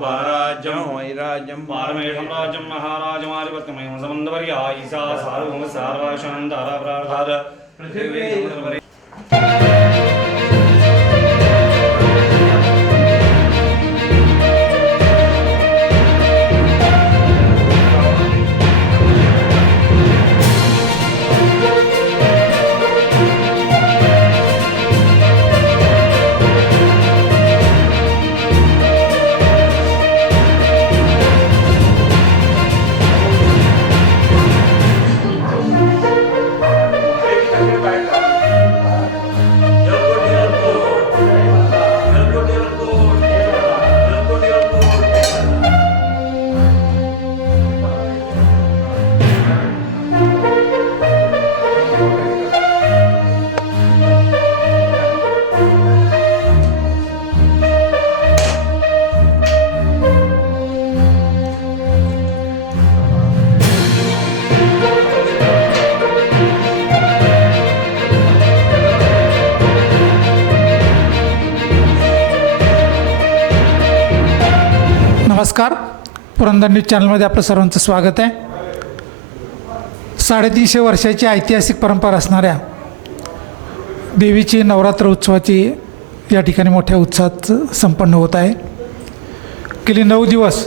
స్వరాజ్యం. వైరాజ్యం పారమేషం రాజ్యం మహారాజమాధిపత్యమయం సమందవర్యా ఈశా సార్వభౌమ సార్వాశాంతార ప్రార్థాద పృథివీ नमस्कार. पुरंदर न्यूज चॅनलमध्ये आपलं सर्वांचं स्वागत आहे. साडेतीनशे वर्षाची ऐतिहासिक परंपरा असणाऱ्या देवीची नवरात्र उत्सवाची या ठिकाणी मोठ्या उत्साहात संपन्न होत आहे. गेली नऊ दिवस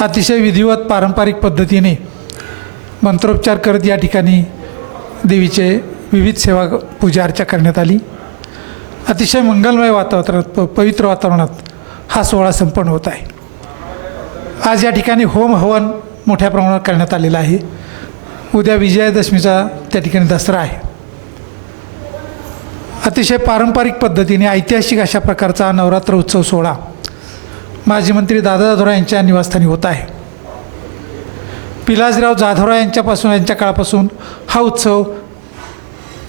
अतिशय विधिवत पारंपरिक पद्धतीने मंत्रोपचार करत या ठिकाणी देवीचे विविध सेवा पूजा अर्चा करण्यात आली. अतिशय मंगलमय वातावरणात प पवित्र वातावरणात हा सोहळा संपन्न होत आहे. आज या ठिकाणी होम हवन मोठ्या प्रमाणात करण्यात आलेला आहे. उद्या विजयादशमीचा त्या ठिकाणी दसरा आहे. अतिशय पारंपरिक पद्धतीने ऐतिहासिक अशा प्रकारचा नवरात्र उत्सव सोहळा माजी मंत्री दादा दादोरा यांच्या निवासस्थानी होत आहे. पिलासराव जाधवराव यांच्यापासून यांच्या काळापासून हा उत्सव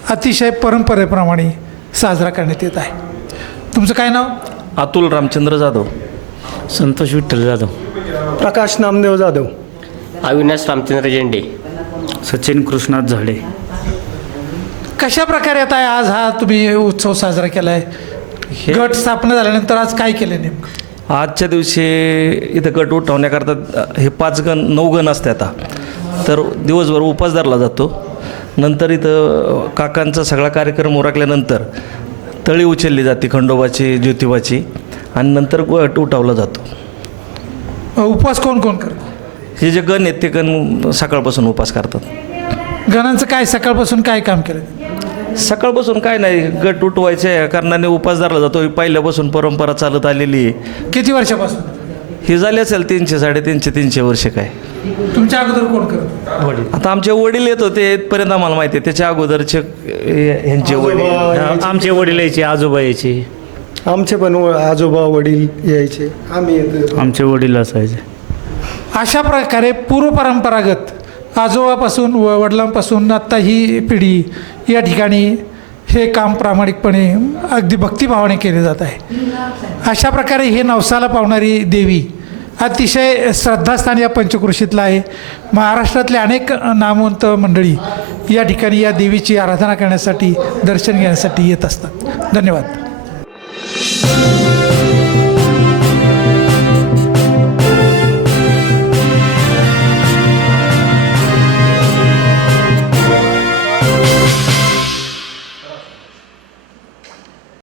अतिशय परंपरेप्रमाणे साजरा करण्यात येत आहे. तुमचं काय नाव? अतुल रामचंद्र जाधव. संतोष विठ्ठल जाधव. प्रकाश नामदेव जाधव. अविनाश रामचंद्र झेंडे सचिन कृष्णात झाडे. कशा प्रकारे आता आज हा तुम्ही उत्सव साजरा केला आहे गट स्थापना झाल्यानंतर आज काय केलं नेमकं? आजच्या दिवशी इथं गट उठवण्याकरता हे पाच गण नऊ गण असते आता. तर दिवसभर उपास धरला जातो. नंतर इथं काकांचा सगळा कार्यक्रम उरकल्यानंतर तळी उचलली जाते खंडोबाची ज्योतिबाची. आणि नंतर गट उठवला जातो. उपवास कोण कोण करतं? हे जे गण आहेत ते गण सकाळपासून उपास करतात. गणांचं काय सकाळपासून काय काम केलं? सकाळपासून काय नाही गट उठवायचे या कारणाने उपास धरला जातो. ही पहिल्यापासून परंपरा चालत आलेली आहे. किती वर्षापासून? ही झाली असेल तीनशे साडेतीनशे तीनशे वर्ष काय. तुमच्या अगोदर कोण करत? आता आमचे वडील येत होते इथपर्यंत आम्हाला माहिती आहे. त्याच्या अगोदरचे हे- ह्यांचे वडील. आमचे वडील यायचे आजोबा यायचे. आमचे पण व- आजोबा वडील यायचे. आम्ही येतो आमचे वडील असायचे. अशा प्रकारे पूर्वपरंपरागत आजोबापासून व वडिलांपासून आत्ता ही पिढी या ठिकाणी हे काम प्रामाणिकपणे अगदी भक्तिभावाने केले जात आहे. अशा प्रकारे हे नवसाला पावणारी देवी अतिशय श्रद्धास्थान या पंचकृषीतलं आहे. महाराष्ट्रातले अनेक नामवंत मंडळी या ठिकाणी या देवीची आराधना करण्यासाठी दर्शन घेण्यासाठी येत असतात. धन्यवाद. Thank you.